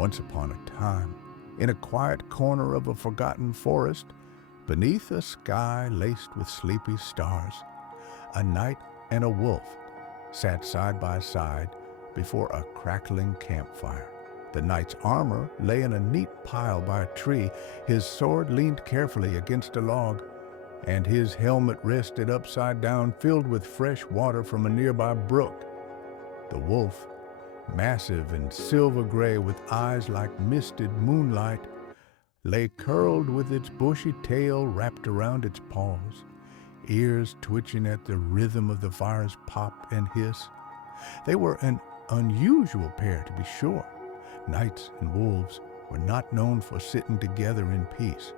Once upon a time, in a quiet corner of a forgotten forest, beneath a sky laced with sleepy stars, a knight and a wolf sat side by side before a crackling campfire. The knight's armor lay in a neat pile by a tree, his sword leaned carefully against a log, and his helmet rested upside down, filled with fresh water from a nearby brook. The wolf, massive and silver gray with eyes like misted moonlight, lay curled with its bushy tail wrapped around its paws, ears twitching at the rhythm of the fire's pop and hiss. They were an unusual pair, to be sure. Knights and wolves were not known for sitting together in peace,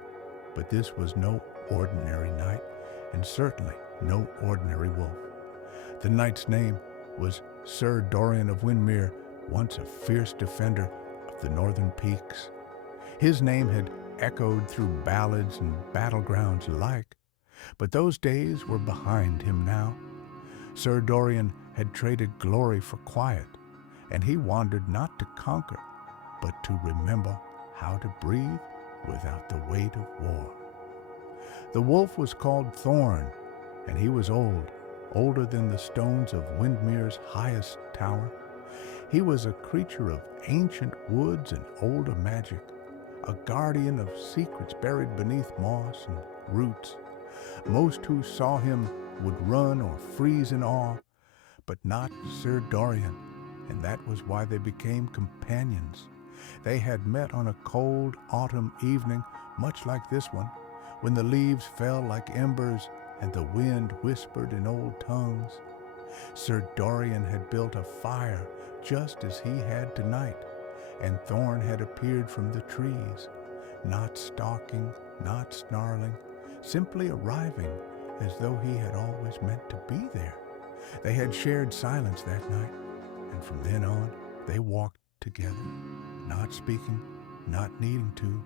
but this was no ordinary knight, and certainly no ordinary wolf. The knight's name was Sir Dorian of Windmere, once a fierce defender of the northern peaks. His name had echoed through ballads and battlegrounds alike, but those days were behind him now. Sir Dorian had traded glory for quiet, and he wandered not to conquer, but to remember how to breathe without the weight of war. The wolf was called Thorn, and he was old, older than the stones of Windmere's highest tower. He was a creature of ancient woods and older magic, a guardian of secrets buried beneath moss and roots. Most who saw him would run or freeze in awe, but not Sir Dorian, and that was why they became companions. They had met on a cold autumn evening, much like this one, when the leaves fell like embers and the wind whispered in old tongues. Sir Dorian had built a fire just as he had tonight, and Thorn had appeared from the trees, not stalking, not snarling, simply arriving as though he had always meant to be there. They had shared silence that night, and from then on they walked together, not speaking, not needing to.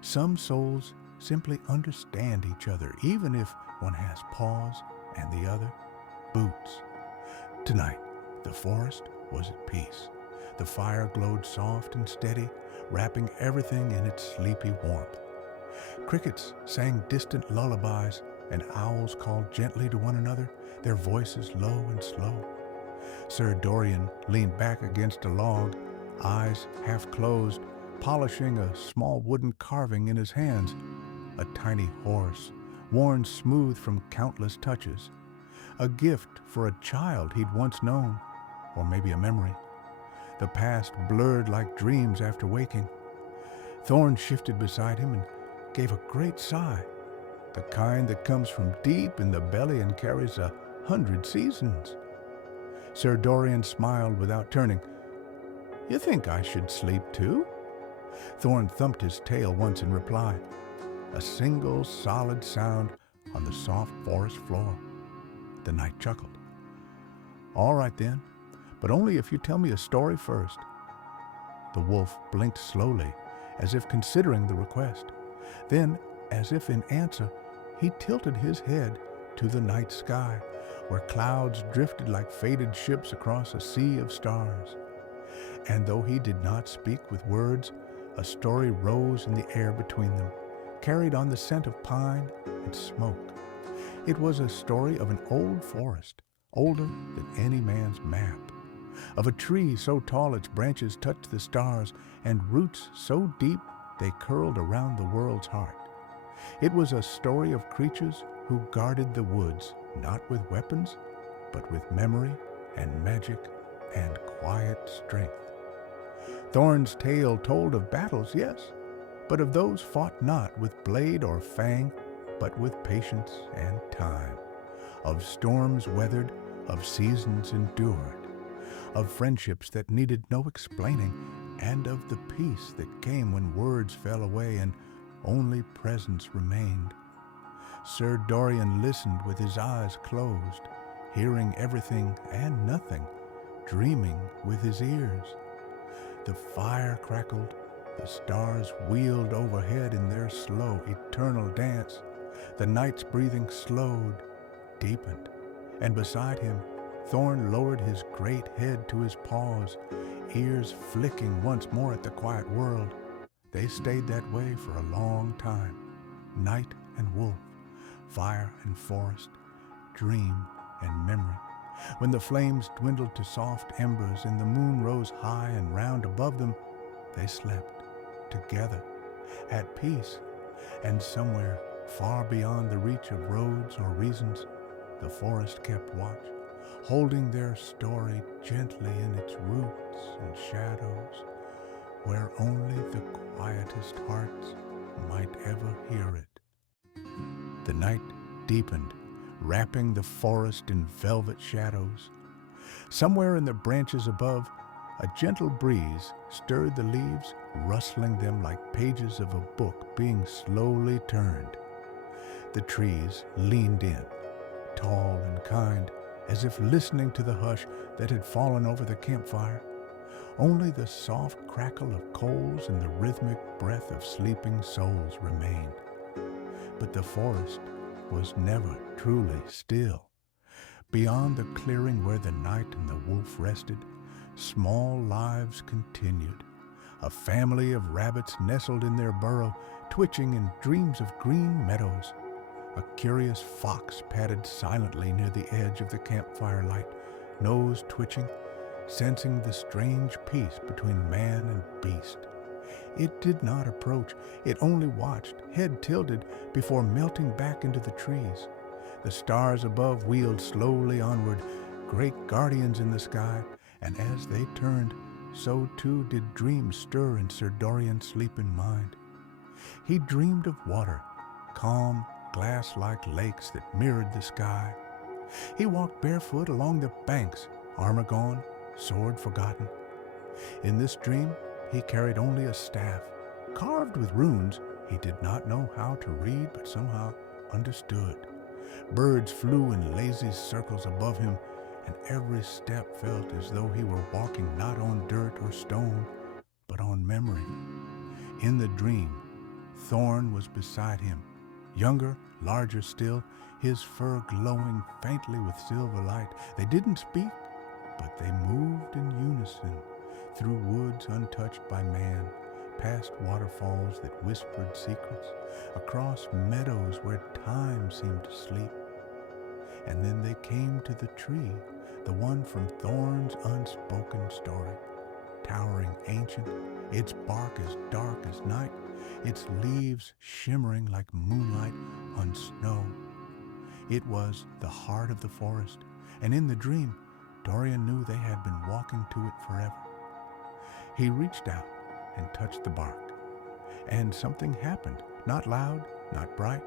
Some souls simply understand each other, even if one has paws and the other boots. Tonight, the forest was at peace. The fire glowed soft and steady, wrapping everything in its sleepy warmth. Crickets sang distant lullabies, and owls called gently to one another, their voices low and slow. Sir Dorian leaned back against a log, eyes half closed, polishing a small wooden carving in his hands, a tiny horse, worn smooth from countless touches, a gift for a child he'd once known, or maybe a memory. The past blurred like dreams after waking. Thorn shifted beside him and gave a great sigh, the kind that comes from deep in the belly and carries 100 seasons. Sir Dorian smiled without turning. "You think I should sleep too?" Thorn thumped his tail once in reply, a single solid sound on the soft forest floor. The knight chuckled. "All right then, but only if you tell me a story first." The wolf blinked slowly, as if considering the request. Then, as if in answer, he tilted his head to the night sky, where clouds drifted like faded ships across a sea of stars. And though he did not speak with words, a story rose in the air between them, carried on the scent of pine and smoke. It was a story of an old forest, older than any man's map, of a tree so tall its branches touched the stars, and roots so deep they curled around the world's heart. It was a story of creatures who guarded the woods, not with weapons, but with memory and magic and quiet strength. Thorn's tale told of battles, yes, but of those fought not with blade or fang, but with patience and time, of storms weathered, of seasons endured, of friendships that needed no explaining, and of the peace that came when words fell away and only presence remained. Sir Dorian listened with his eyes closed, hearing everything and nothing, dreaming with his ears. The fire crackled, the stars wheeled overhead in their slow, eternal dance. The night's breathing slowed, deepened, and beside him, Thorn lowered his great head to his paws, ears flicking once more at the quiet world. They stayed that way for a long time. Night and wolf, fire and forest, dream and memory. When the flames dwindled to soft embers and the moon rose high and round above them, they slept together, at peace, and somewhere far beyond the reach of roads or reasons, the forest kept watch, holding their story gently in its roots and shadows, where only the quietest hearts might ever hear it. The night deepened, wrapping the forest in velvet shadows. Somewhere in the branches above, a gentle breeze stirred the leaves, rustling them like pages of a book being slowly turned. The trees leaned in, tall and kind, as if listening to the hush that had fallen over the campfire. Only the soft crackle of coals and the rhythmic breath of sleeping souls remained. But the forest was never truly still. Beyond the clearing where the night and the wolf rested, small lives continued. A family of rabbits nestled in their burrow, twitching in dreams of green meadows. A curious fox padded silently near the edge of the campfire light, nose twitching, sensing the strange peace between man and beast. It did not approach, it only watched, head tilted, before melting back into the trees. The stars above wheeled slowly onward, great guardians in the sky, and as they turned, so too did dreams stir in Sir Dorian's sleeping mind. He dreamed of water, calm, glass-like lakes that mirrored the sky. He walked barefoot along the banks, armor gone, sword forgotten. In this dream, he carried only a staff, carved with runes he did not know how to read but somehow understood. Birds flew in lazy circles above him, and every step felt as though he were walking not on dirt or stone, but on memory. In the dream, Thorn was beside him, younger, larger still, his fur glowing faintly with silver light. They didn't speak, but they moved in unison, through woods untouched by man, past waterfalls that whispered secrets, across meadows where time seemed to sleep. And then they came to the tree, the one from Thorn's unspoken story, towering ancient, its bark as dark as night, its leaves shimmering like moonlight on snow. It was the heart of the forest, and in the dream, Dorian knew they had been walking to it forever. He reached out and touched the bark, and something happened, not loud, not bright,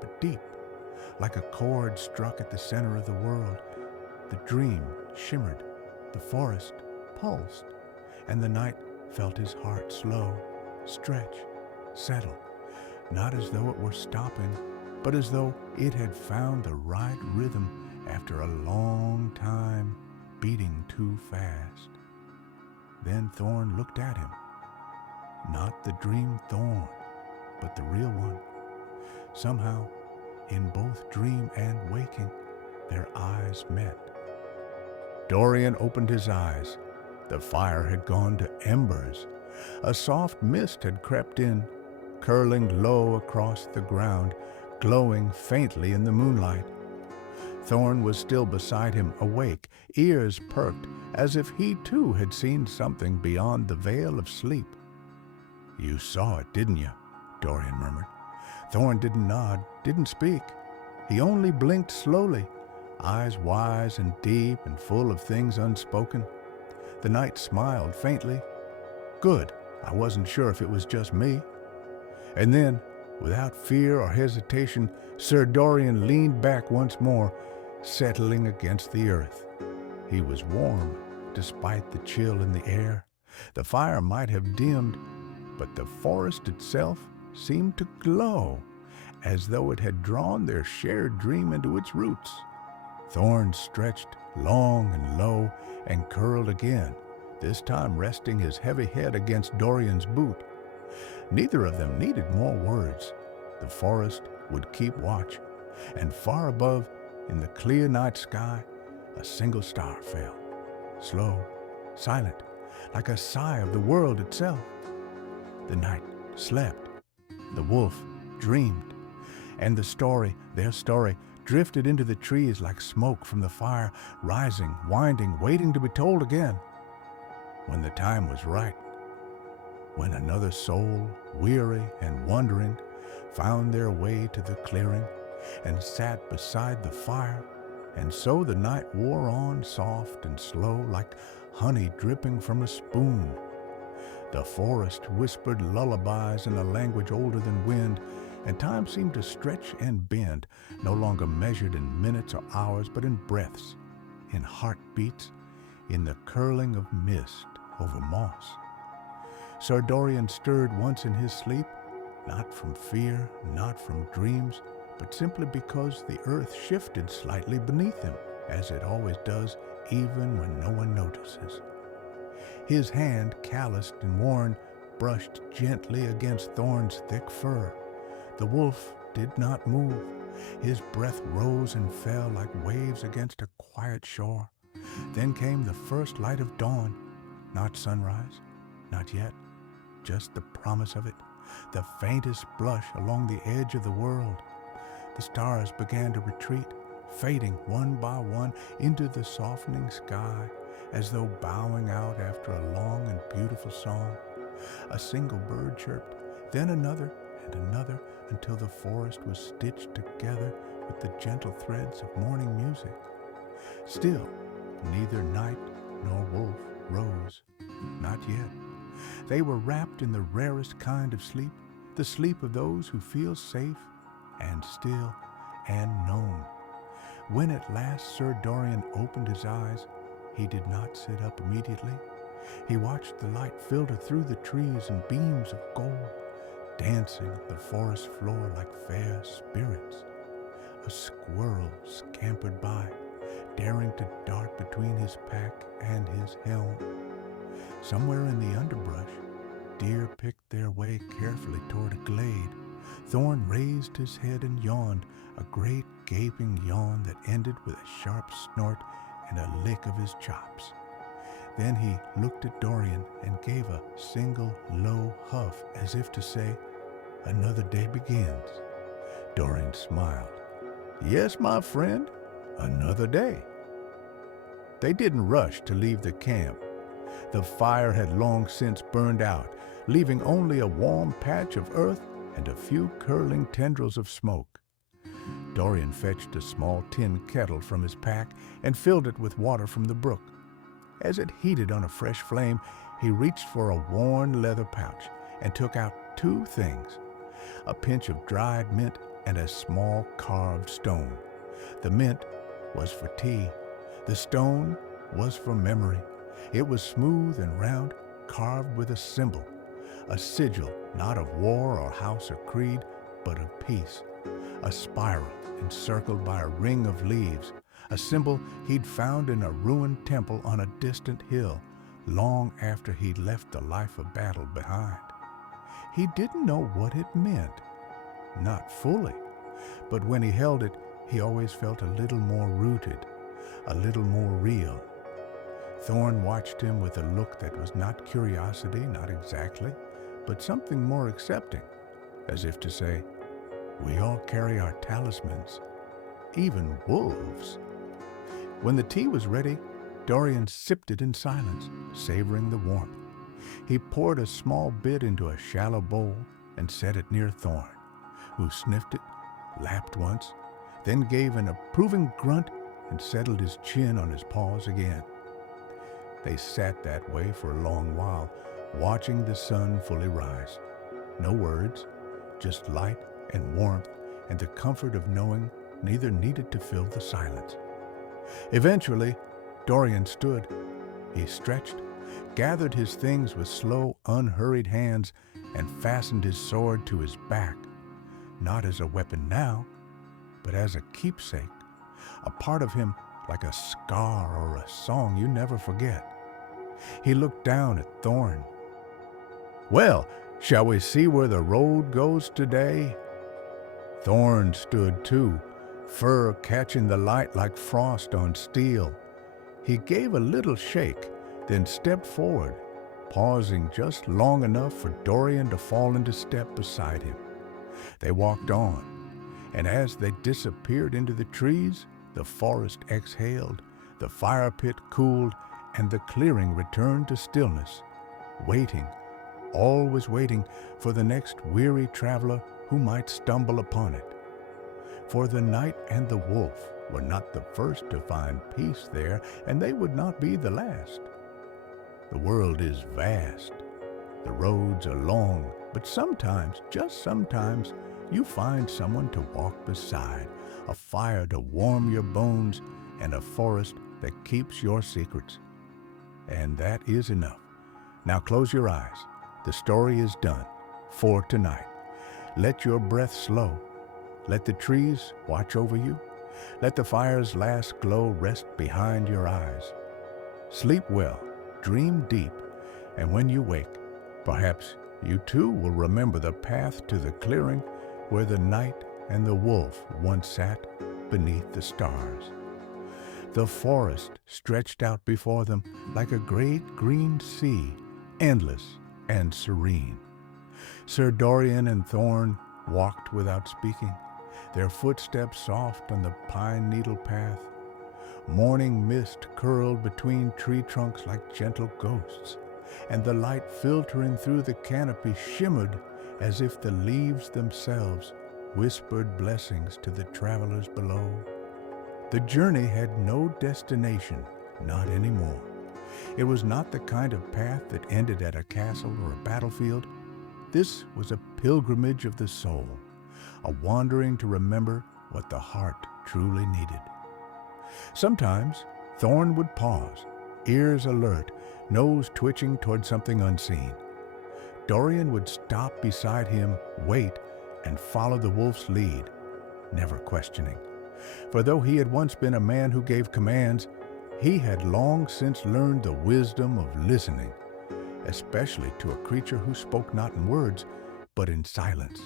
but deep, like a chord struck at the center of the world. The dream shimmered, the forest pulsed, and the night felt his heart slow, stretch, settle, not as though it were stopping, but as though it had found the right rhythm after a long time beating too fast. Then Thorn looked at him. Not the dream Thorn, but the real one. Somehow, in both dream and waking, their eyes met. Dorian opened his eyes. The fire had gone to embers. A soft mist had crept in, curling low across the ground, glowing faintly in the moonlight. Thorn was still beside him, awake, ears perked, as if he too had seen something beyond the veil of sleep. "You saw it, didn't you?" Dorian murmured. Thorn didn't nod, didn't speak. He only blinked slowly, eyes wise and deep and full of things unspoken. The night smiled faintly. "Good, I wasn't sure if it was just me." And then, without fear or hesitation, Sir Dorian leaned back once more, settling against the earth. He was warm, despite the chill in the air. The fire might have dimmed, but the forest itself seemed to glow, as though it had drawn their shared dream into its roots. Thorn stretched long and low and curled again, this time resting his heavy head against Dorian's boot. Neither of them needed more words. The forest would keep watch, and far above, in the clear night sky, a single star fell. Slow, silent, like a sigh of the world itself. The night slept, the wolf dreamed, and their story, drifted into the trees like smoke from the fire, rising, winding, waiting to be told again. When the time was right, when another soul, weary and wondering, found their way to the clearing and sat beside the fire, and so the night wore on soft and slow like honey dripping from a spoon. The forest whispered lullabies in a language older than wind, and time seemed to stretch and bend, no longer measured in minutes or hours, but in breaths, in heartbeats, in the curling of mist over moss. Sir Dorian stirred once in his sleep, not from fear, not from dreams, but simply because the earth shifted slightly beneath him, as it always does, even when no one notices. His hand, calloused and worn, brushed gently against Thorn's thick fur. The wolf did not move. His breath rose and fell like waves against a quiet shore. Then came the first light of dawn. Not sunrise, not yet, just the promise of it, the faintest blush along the edge of the world. The stars began to retreat, fading one by one into the softening sky, as though bowing out after a long and beautiful song. A single bird chirped, then another and another, until the forest was stitched together with the gentle threads of morning music. Still, neither night nor wolf rose, not yet. They were wrapped in the rarest kind of sleep, the sleep of those who feel safe and still and known. When at last Sir Dorian opened his eyes, he did not sit up immediately. He watched the light filter through the trees in beams of gold, dancing the forest floor like fair spirits. A squirrel scampered by, daring to dart between his pack and his helm. Somewhere in the underbrush, deer picked their way carefully toward a glade. Thorn raised his head and yawned, a great gaping yawn that ended with a sharp snort and a lick of his chops. Then he looked at Dorian and gave a single low huff, as if to say, "Another day begins." Dorian smiled. "Yes, my friend, another day." They didn't rush to leave the camp. The fire had long since burned out, leaving only a warm patch of earth and a few curling tendrils of smoke. Dorian fetched a small tin kettle from his pack and filled it with water from the brook. As it heated on a fresh flame, he reached for a worn leather pouch and took out two things: a pinch of dried mint and a small carved stone. The mint was for tea. The stone was for memory. It was smooth and round, carved with a symbol, a sigil not of war or house or creed, but of peace. A spiral encircled by a ring of leaves, a symbol he'd found in a ruined temple on a distant hill, long after he'd left the life of battle behind. He didn't know what it meant, not fully, but when he held it, he always felt a little more rooted, a little more real. Thorn watched him with a look that was not curiosity, not exactly, but something more accepting, as if to say, "We all carry our talismans, even wolves." When the tea was ready, Dorian sipped it in silence, savoring the warmth. He poured a small bit into a shallow bowl and set it near Thorn, who sniffed it, lapped once, then gave an approving grunt and settled his chin on his paws again. They sat that way for a long while, watching the sun fully rise. No words, just light and warmth and the comfort of knowing neither needed to fill the silence. Eventually, Dorian stood. He stretched, gathered his things with slow, unhurried hands, and fastened his sword to his back, not as a weapon now, but as a keepsake, a part of him like a scar or a song you never forget. He looked down at Thorn. "Well, shall we see where the road goes today?" Thorn stood too, fur catching the light like frost on steel. He gave a little shake, then stepped forward, pausing just long enough for Dorian to fall into step beside him. They walked on, and as they disappeared into the trees, the forest exhaled, the fire pit cooled, and the clearing returned to stillness, waiting, always waiting for the next weary traveler who might stumble upon it. For the knight and the wolf were not the first to find peace there, and they would not be the last. The world is vast, the roads are long, but sometimes, just sometimes, you find someone to walk beside, a fire to warm your bones, and a forest that keeps your secrets. And that is enough. Now close your eyes. The story is done for tonight. Let your breath slow. Let the trees watch over you. Let the fire's last glow rest behind your eyes. Sleep well, dream deep, and when you wake, perhaps you too will remember the path to the clearing where the knight and the wolf once sat beneath the stars. The forest stretched out before them like a great green sea, endless and serene. Sir Dorian and Thorn walked without speaking, their footsteps soft on the pine needle path. Morning mist curled between tree trunks like gentle ghosts, and the light filtering through the canopy shimmered as if the leaves themselves whispered blessings to the travelers below. The journey had no destination, not anymore. It was not the kind of path that ended at a castle or a battlefield. This was a pilgrimage of the soul, a wandering to remember what the heart truly needed. Sometimes Thorn would pause, ears alert, nose twitching toward something unseen. Dorian would stop beside him, wait, and follow the wolf's lead, never questioning. For though he had once been a man who gave commands, he had long since learned the wisdom of listening, especially to a creature who spoke not in words, but in silence.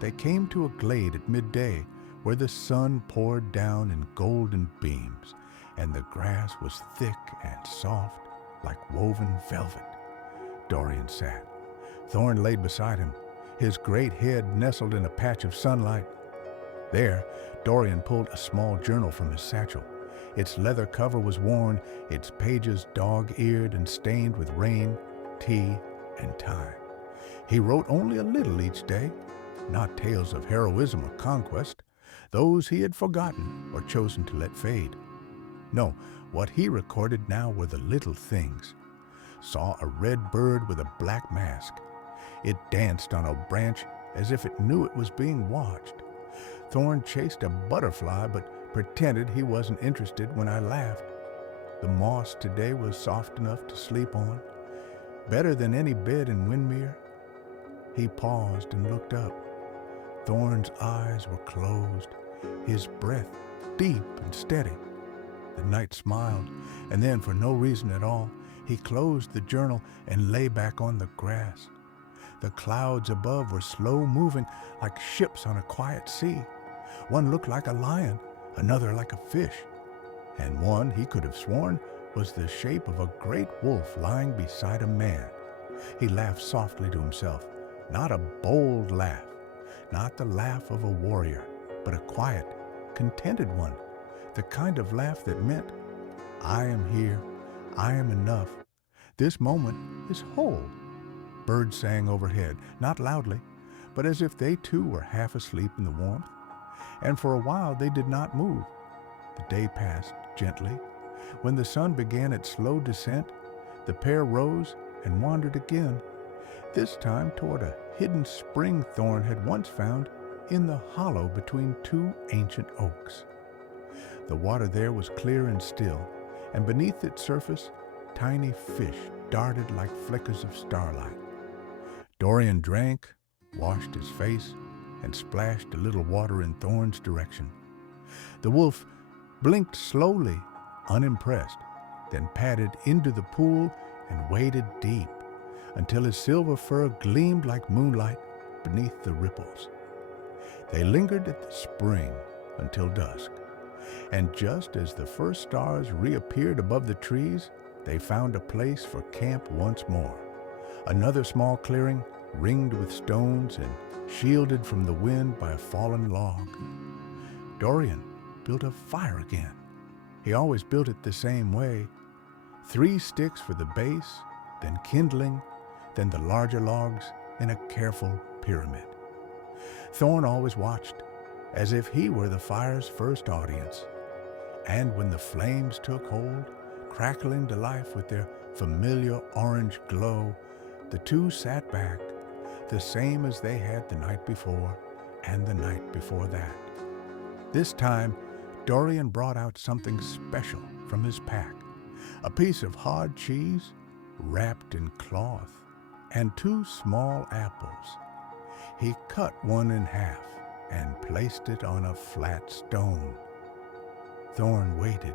They came to a glade at midday where the sun poured down in golden beams, and the grass was thick and soft like woven velvet. Dorian sat. Thorn laid beside him, his great head nestled in a patch of sunlight. There, Dorian pulled a small journal from his satchel. Its leather cover was worn, its pages dog-eared and stained with rain, tea, and time. He wrote only a little each day, not tales of heroism or conquest, those he had forgotten or chosen to let fade. No, what he recorded now were the little things. Saw a red bird with a black mask. It danced on a branch as if it knew it was being watched. Thorn chased a butterfly but pretended he wasn't interested when I laughed. The moss today was soft enough to sleep on, better than any bed in Windmere. He paused and looked up. Thorn's eyes were closed, his breath deep and steady. The knight smiled, and then, for no reason at all, he closed the journal and lay back on the grass. The clouds above were slow moving like ships on a quiet sea. One looked like a lion, another like a fish, and one, he could have sworn, was the shape of a great wolf lying beside a man. He laughed softly to himself, not a bold laugh, not the laugh of a warrior, but a quiet, contented one, the kind of laugh that meant, I am here, I am enough, this moment is whole. Birds sang overhead, not loudly, but as if they too were half asleep in the warmth. And for a while they did not move. The day passed gently. When the sun began its slow descent, the pair rose and wandered again, this time toward a hidden spring Thorn had once found in the hollow between two ancient oaks. The water there was clear and still, and beneath its surface, tiny fish darted like flickers of starlight. Dorian drank, washed his face, and splashed a little water in Thorn's direction. The wolf blinked slowly, unimpressed, then padded into the pool and waded deep until his silver fur gleamed like moonlight beneath the ripples. They lingered at the spring until dusk, and just as the first stars reappeared above the trees, they found a place for camp once more. Another small clearing, ringed with stones and shielded from the wind by a fallen log. Dorian built a fire again. He always built it the same way. 3 sticks for the base, then kindling, then the larger logs in a careful pyramid. Thorn always watched, as if he were the fire's first audience. And when the flames took hold, crackling to life with their familiar orange glow, the two sat back, the same as they had the night before and the night before that. This time, Dorian brought out something special from his pack, a piece of hard cheese wrapped in cloth and 2 small apples. He cut one in half and placed it on a flat stone. Thorn waited,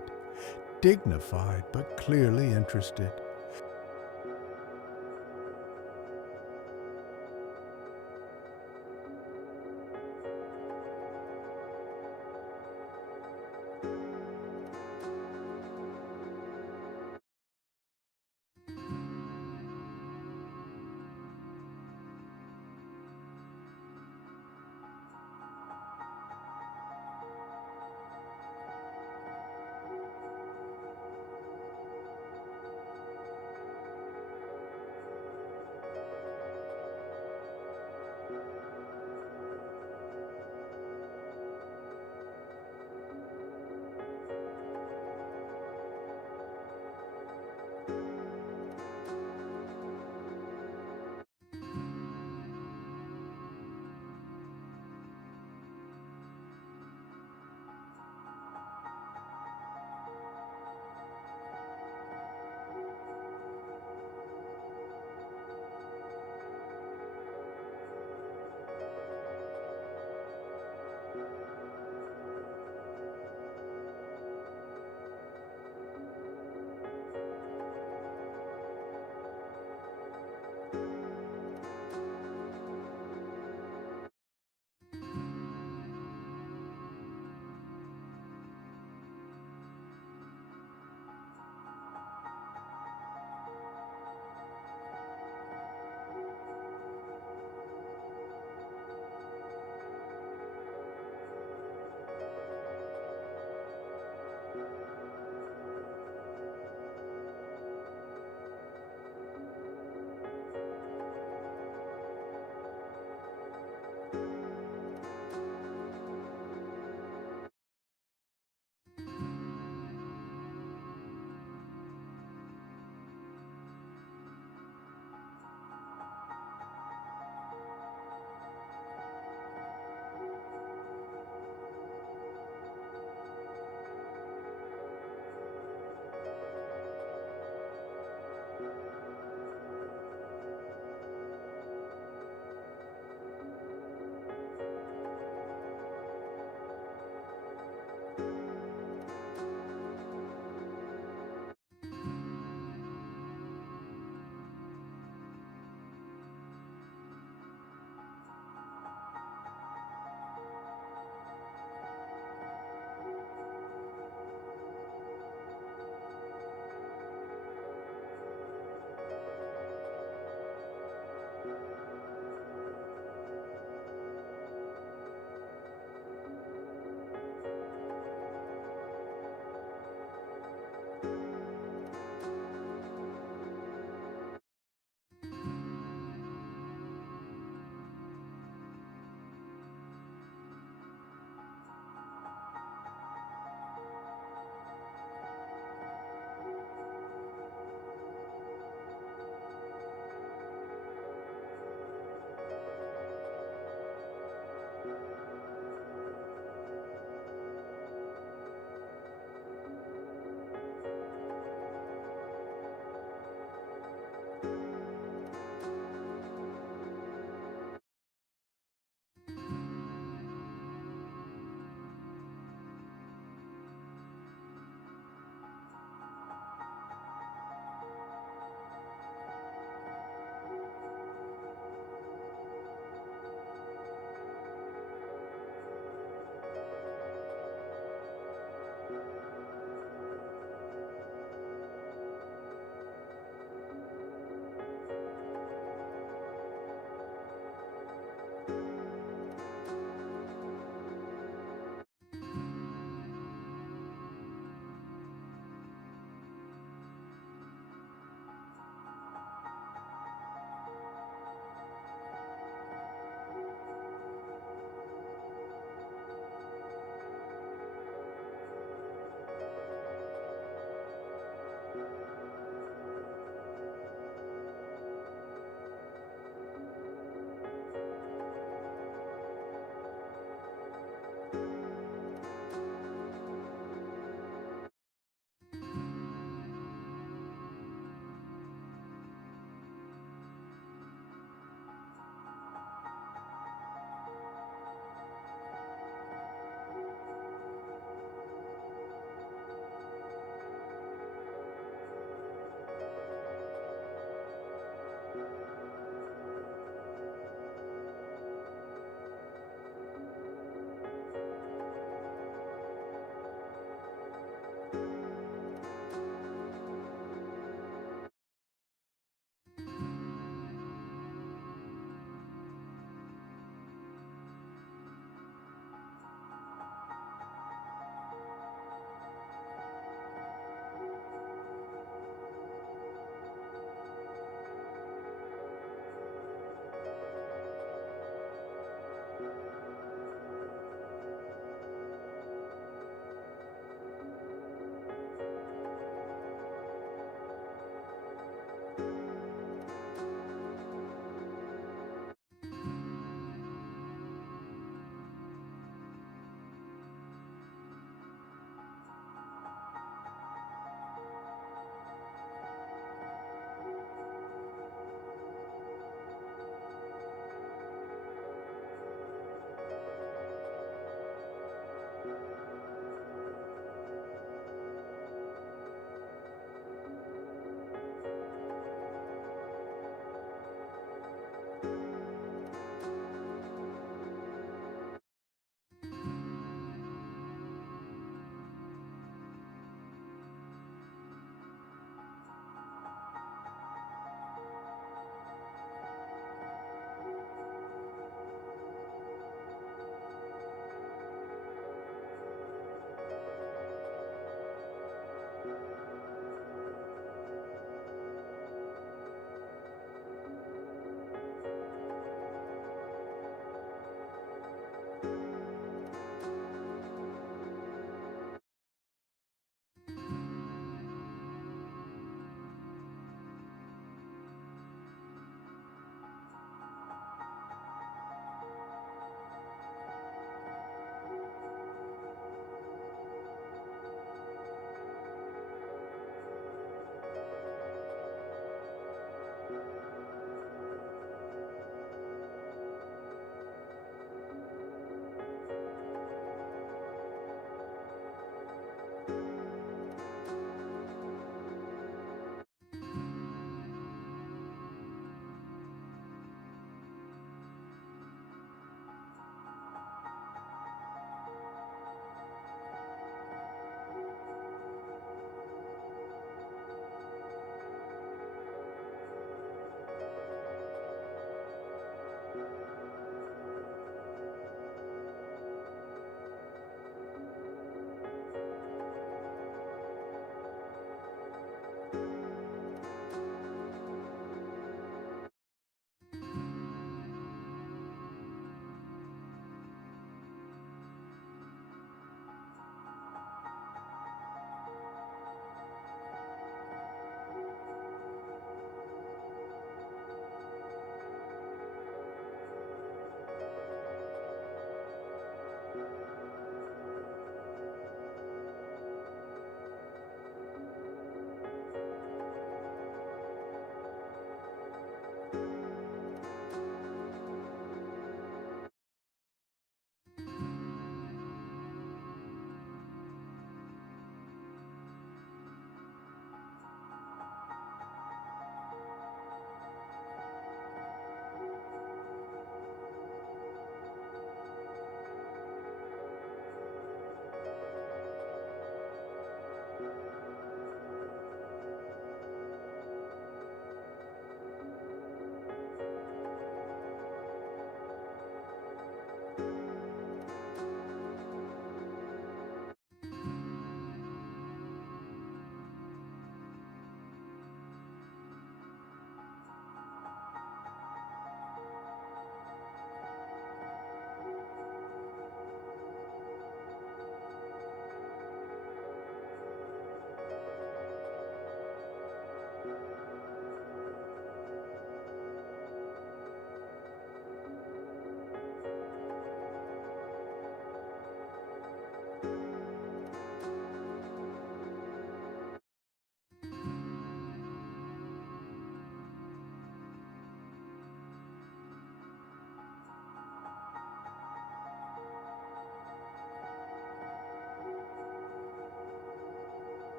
dignified but clearly interested.